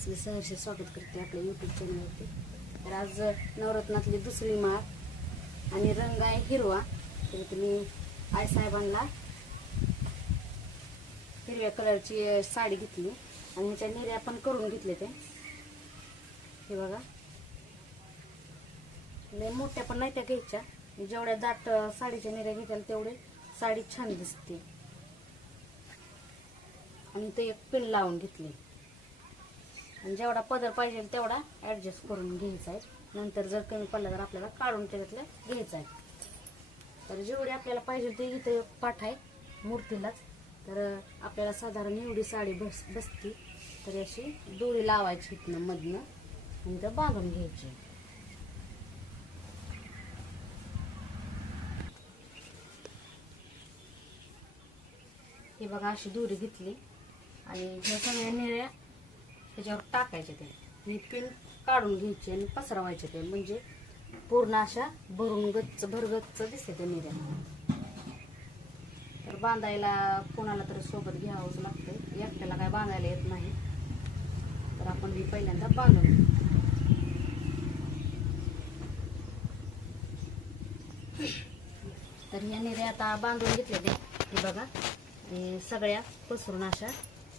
सर्वांचं मी सहर्ष स्वागत करते आपल्या यूट्यूब चॅनलवरती तर आज नवरत्नातली दुसरी माळ आणि रंग आहे हिरवा. तर तुम्ही आईसाहेबांना हिरव्या कलरची साडी घेतली. आणि ह्याच्या निर्या पण करून घेतले ते हे बघा. लय मोठ्या पण नाही त्या घ्यायच्या. जेवढ्या दाट साडीच्या निर्या घेताल तेवढे साडी छान दिसते. आणि ते एक पिन लावून घेतले. आणि जेवढा पदर पाहिजे तेवढा ऍडजस्ट करून घ्यायचा आहे. नंतर जर कमी पडला तर आपल्याला काढून त्याच्यातलं घ्यायचं आहे. तर जेवढी आपल्याला पाहिजे ते इथं पाठाय पाठ आहे मूर्तीलाच. तर आपल्याला साधारण एवढी साडी बस बसती. तर अशी दोरी लावायची इथनं मधनं आणि तर बांधून घ्यायची. हे बघा अशी दोरी घेतली. आणि ह्या सगळ्या निळ्या त्याच्यावर टाकायचे ते. हे पिन काढून घ्यायचे आणि पसरवायचे ते. म्हणजे पूर्ण अशा भरून गच्च भरगच्च दिसते त्या निर्या तर बांधायला कोणाला तरी सोबत घ्यावंच लागतं एकट्याला काय बांधायला येत नाही. तर आपण ही पहिल्यांदा बांधून घेऊ. तर ह्या निर्या आता बांधून घेतल्या ते. बघा. सगळ्या पसरून अशा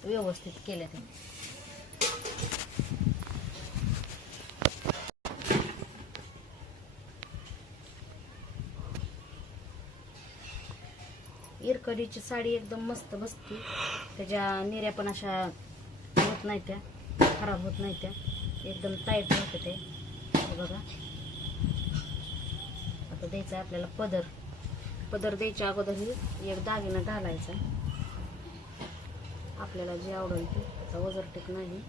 व्यवस्थित केल्या ते. कडीची साडी एकदम मस्त बसते. त्याच्या निऱ्या पण अशा होत नाही त्या. खराब होत नाही त्या. एकदम टाईट राहते ते. बघा. आता द्यायचं आहे आपल्याला पदर. पदर द्यायच्या अगोदर ही एक दागिना घालायचा. आपल्याला जे आवडेल ते. त्याचा वजर टेक नाही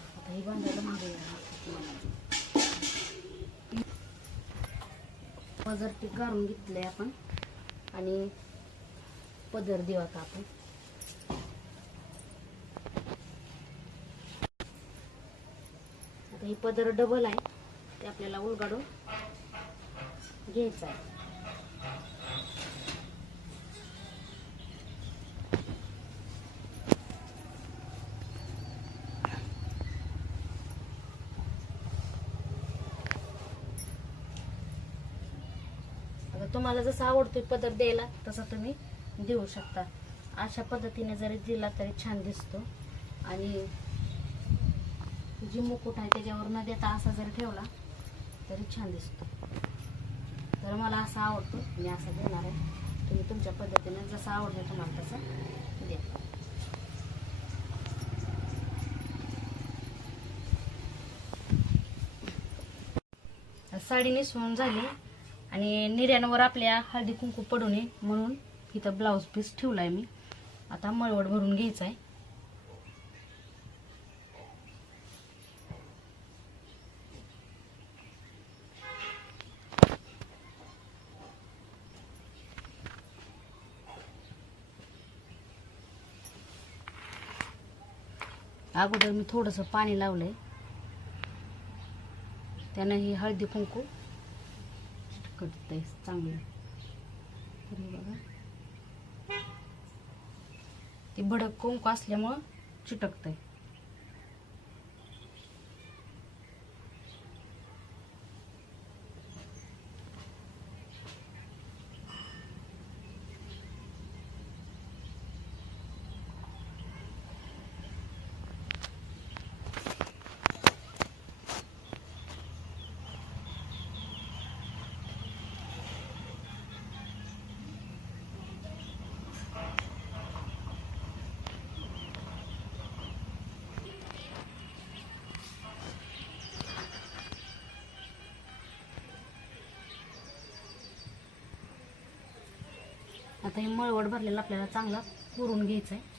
आता ही बांधायला म्हणजे पदर टिक घालून घेतलंय आपण. आणि पदर देऊ आता आपण. आता ही पदर डबल आहे. ते आपल्याला उलगाडून घ्यायचं आहे. तुम्हाला जसं आवडतोय पदार्थ द्यायला तसा तुम्ही देऊ शकता. अशा पद्धतीने जरी दिला तरी छान दिसतो. आणि जी मुकुट आहे त्याच्यावर न देता असा जर ठेवला तरी छान दिसतो. तर मला असा आवडतो मी असा देणार आहे. तुम्ही तुमच्या पद्धतीने जसं आवडतं तुम्हाला तसं द्या. साडी नेसवून झाली. आणि निर्यांवर आपल्या हळदी कुंकू पडू नये म्हणून इथं ब्लाऊज पीस ठेवलाय मी. आता मळवट भरून घ्यायचा आहे अगोदर मी थोडंसं पाणी लावलंय. त्यानं ही हळदी कुंकू चिटकटतंय चांगलं. तर बघा. ते भडक कोंक असल्यामुळं चिटकतंय. आता हे मळवट भरलेलं आपल्याला चांगला पुरून घ्यायचं आहे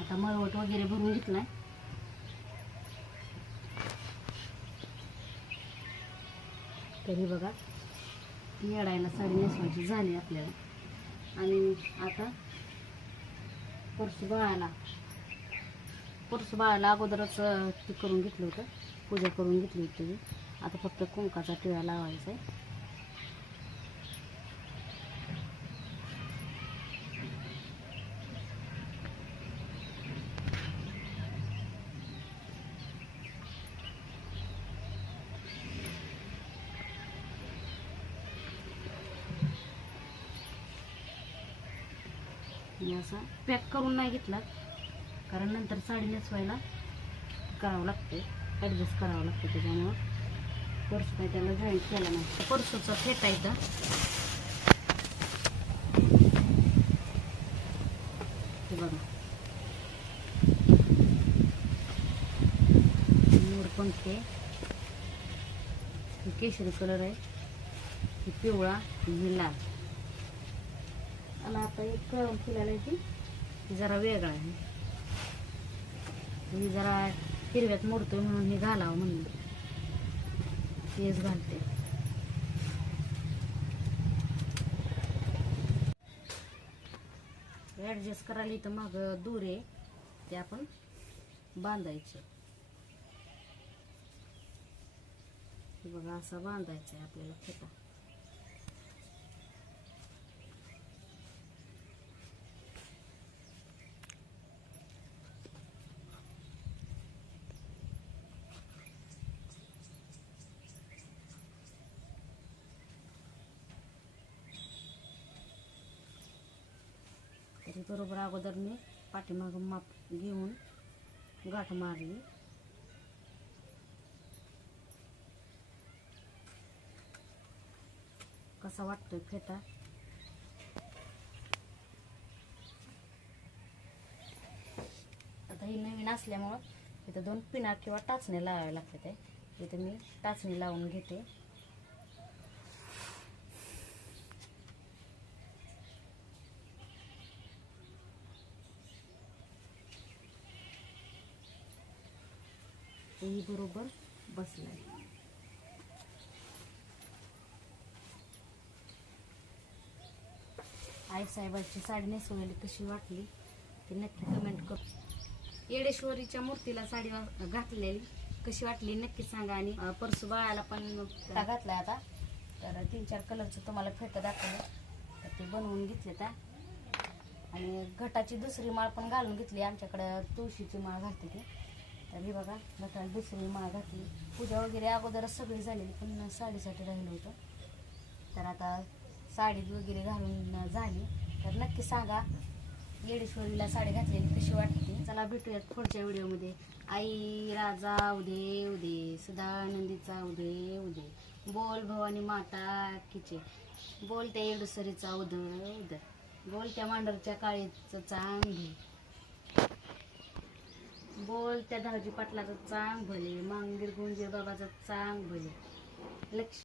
आता मळवट वगैरे भरून घेतलाय. तरी बघा येडायला साडी नेसवायची झाली आपल्याला. आणि आता परसू बाळाला परसू बाळाला अगोदरच ती करून घेतलं होतं. पूजा करून घेतली होती. आता फक्त कुंकाचा टिळा लावायचा आहे मी असा पॅक करून नाही घेतला कारण नंतर साडी नेसवायला करावं लागते ॲडजस्ट करावं लागते त्याच्यामुळं. पर्स काय त्याला जॉईंट केला नाही. तर पर्सूचा फेटा एकदा ते बघा. मोर पंखे हे केशरी कलर आहे. पिवळा हे लाल. आणि आता एक कळम फुलाला ती जरा वेगळा आहे. मी जरा हिरव्यात मोडतोय म्हणून हे घालावं म्हणून तेच घालते. ॲडजस्ट करायला इथं मग दूर आहे. ते आपण बांधायचे. बघा असा बांधायचा आहे आपल्याला फेटा तरी बरोबर अगोदर मी पाठीमागं माप घेऊन गाठ मारली. कसा वाटतोय फेटा? आता ही नवीन असल्यामुळं इथं दोन पिना किंवा टाचण्या लावाव्या लागतात आहे इथं मी टाचणी लावून घेते. ही बरोबर बसलाय. आई साहेबाची साडी नेसवलेली कशी वाटली ते नक्की कमेंट कर. येडेश्वरीच्या मूर्तीला साडी वा- घातलेली कशी वाटली नक्की सांगा आणि परसू बाळाला पण घातला घातलाय आता. तर तीन चार कलरचं तुम्हाला फेट दाखवलं. तर ते बनवून घेतले त्या आणि घटाची दुसरी माळ पण घालून घेतली. आमच्याकडं तुळशीची माळ घालते ती. तर ही बघा घटाला दुसरी माळ घातली. पूजा वगैरे अगोदरच सगळी झालेली पण साडीसाठी राहिलं होतं. तर आता साडी वगैरे घालून झाली. तर नक्की सांगा येडेश्वरीला साडी घातलेली कशी वाटते? चला भेटूयात पुढच्या व्हिडिओमध्ये. आई राजा उदे उदे सदानंदीचा उदे उदे. बोल भवानी माता किचे. बोल त्या येडेश्वरीचा उद बोलत्या बोल त्या मांडरच्या काळीचं चांग बोल त्या धावजी पाटलाचं चांग भले मांगीर गुंजीर बाबाचं चांग भले. लक्ष